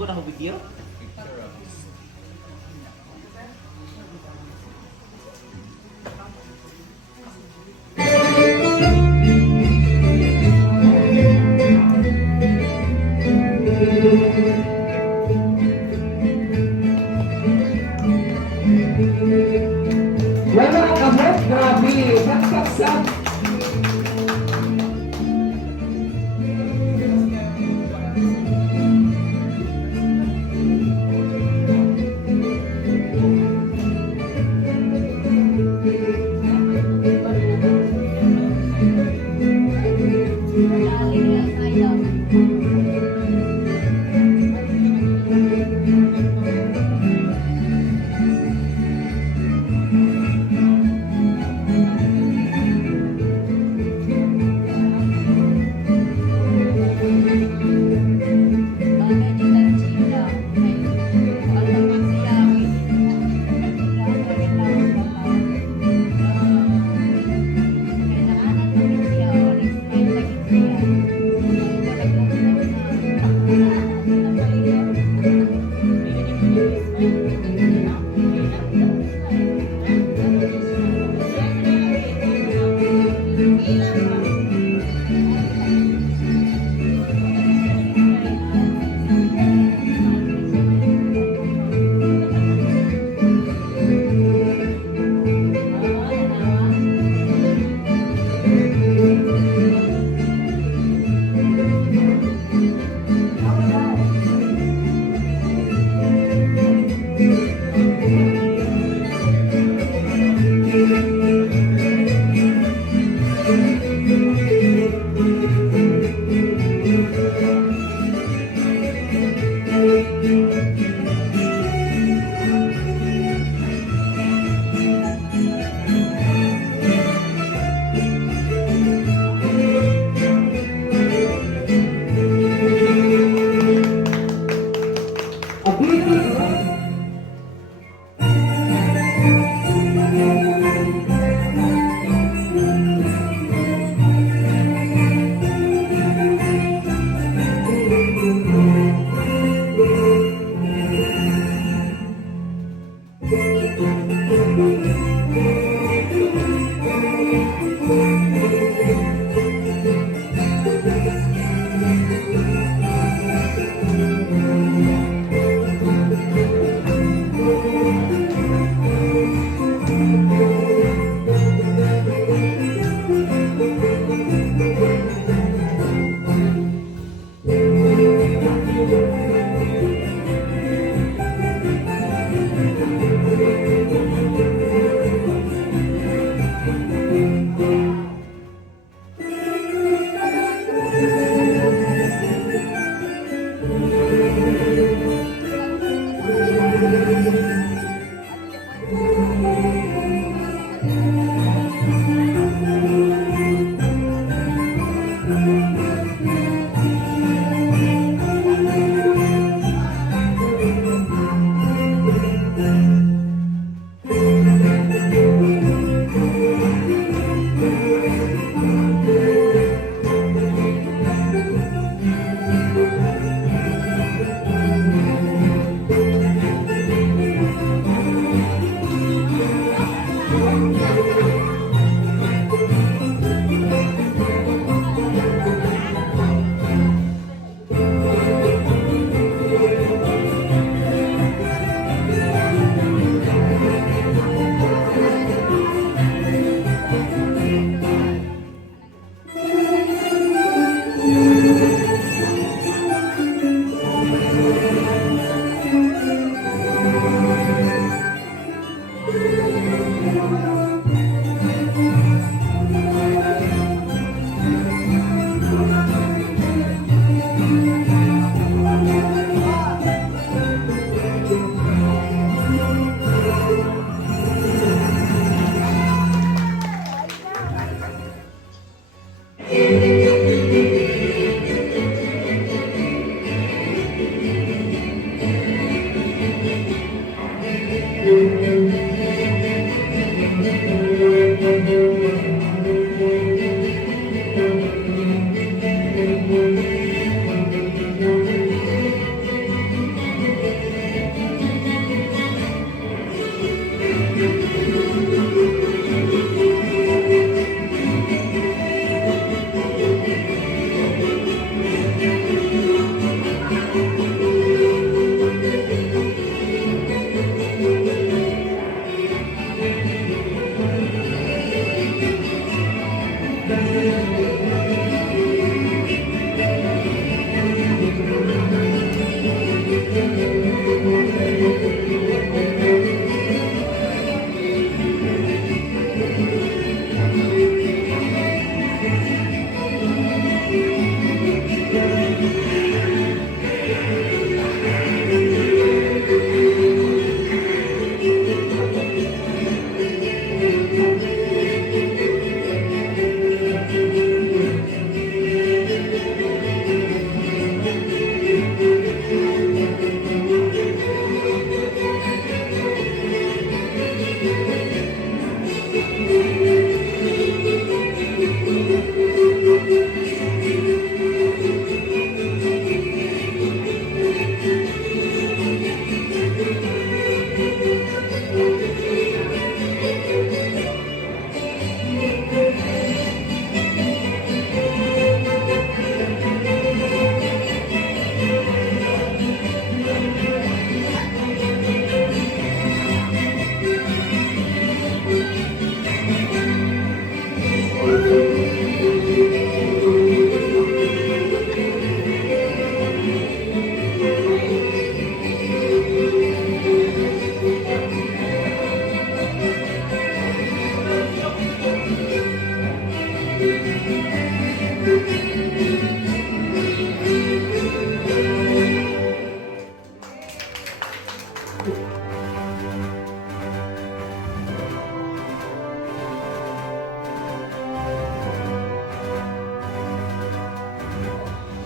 Sugod ako video? Wala kamot, grabe. Pagsaksak.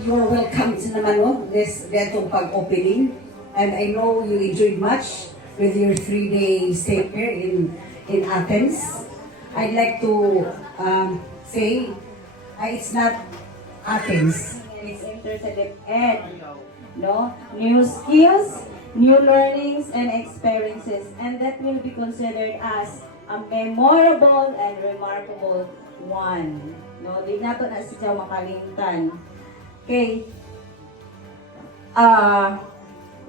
you're welcome sa naman no, this ganitong pag-opening. And I know you enjoyed much with your 3-day stay here in Athens. I'd like to say, it's not Athens. It's interceded ed, no? New skills, new learnings and experiences, and that will be considered as a memorable and remarkable one. No, di nato na siya makalimtan. Okay.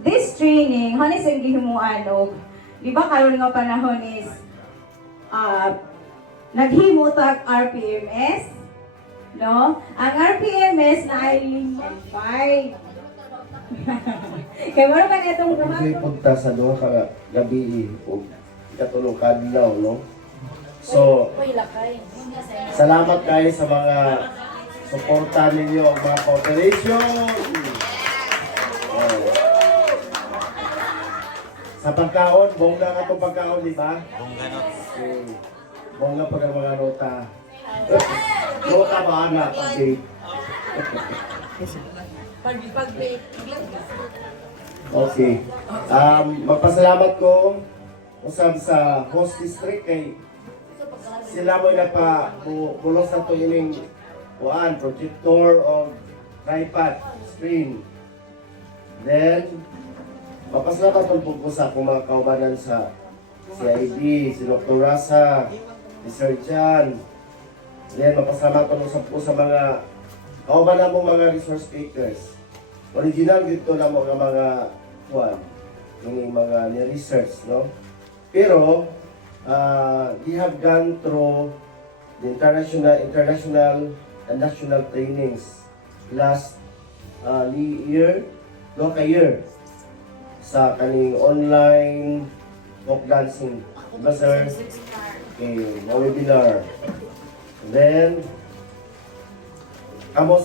This training, hanis ang gihimuan og di ba karon nga panahon is naghimutag RPMS, no? Ang RPMS na ay 5. Kaya wala man itong Kasi punta sa duha ka gabi o katulong kadlaw, no? So, salamat kayo sa mga suporta ninyo ang mga cooperation. Oh. Sa pagkaon, bongga ka itong pagkaon, di ba? Bongga no. Bongga pag ang mga nota. Nota ba anak? Okay. Okay. Magpasalamat ko usab sa host district kay sila mo nagpa-pulos sa ito ining projector o tripod screen. Then, magpasalamat ko sa akong mga kaubanan sa CID, si Dr. Rasa, si Sir Jan. Then, magpasalamat ko sa mga kaubanan mo mga resource speakers. Original dito na mo ng mga yung mga ni-research, no? Pero, we have gone through the international and national trainings last year, year sa kaning online folk dancing. Diba, sir? Okay, webinar. Then, kamo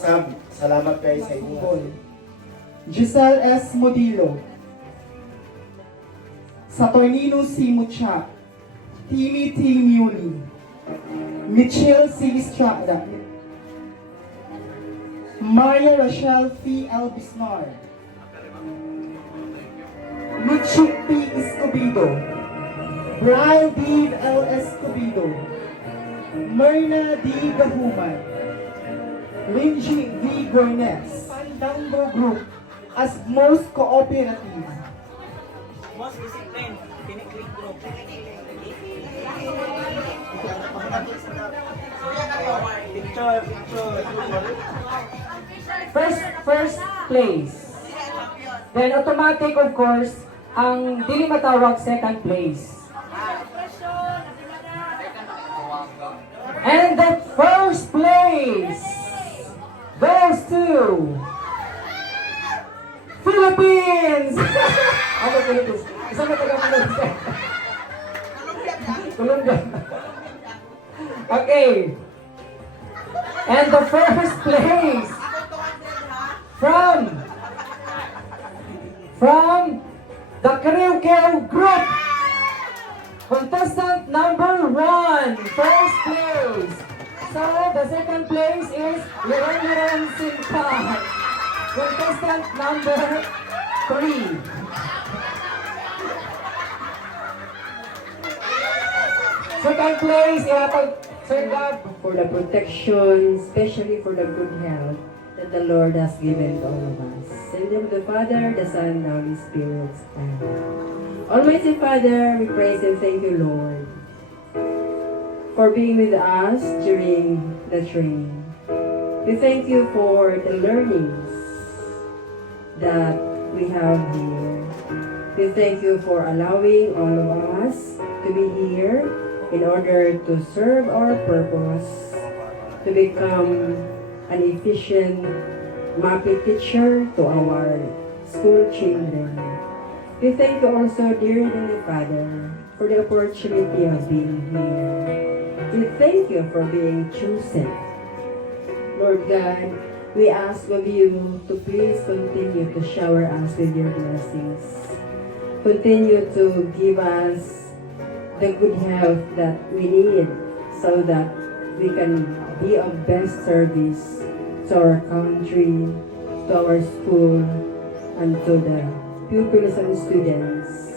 salamat kayo sa inyo. Giselle S. Modilo, Saturnino C. Mucha, Timmy T. Muni, Michelle C. Estrada, Maria Rochelle P. L. Bisnar, Luchuk P. Escobedo, Brian D. L. Escobedo, Myrna D. Gahuman, Linji V. Gornes, Pandango Group as most cooperative. Most disciplined, kiniklik group. Picture. First place. Then automatic of course, ang dili matawag second place. And the first place goes to Philippines! Ano Philippines? Isang na taga-Philippines. Colombia. Okay. And the first place from the Karaoke group, contestant number 1, first place. So the second place is Liran Sintan, contestant number 3. Second place, Sir God, for the protection, especially for the good health that the Lord has given to all of us. In the name of the Father, the Son, and the Holy Spirit. Amen. Almighty Father, we praise and thank you, Lord, for being with us during the training. We thank you for the learnings that we have here. We thank you for allowing all of us to be here in order to serve our purpose, to become an efficient MAPEH teacher to our school children. We thank you also, dear Heavenly Father, for the opportunity of being here. We thank you for being chosen. Lord God, we ask of you to please continue to shower us with your blessings. Continue to give us the good health that we need so that we can be of best service to our country, to our school and to the pupils and students.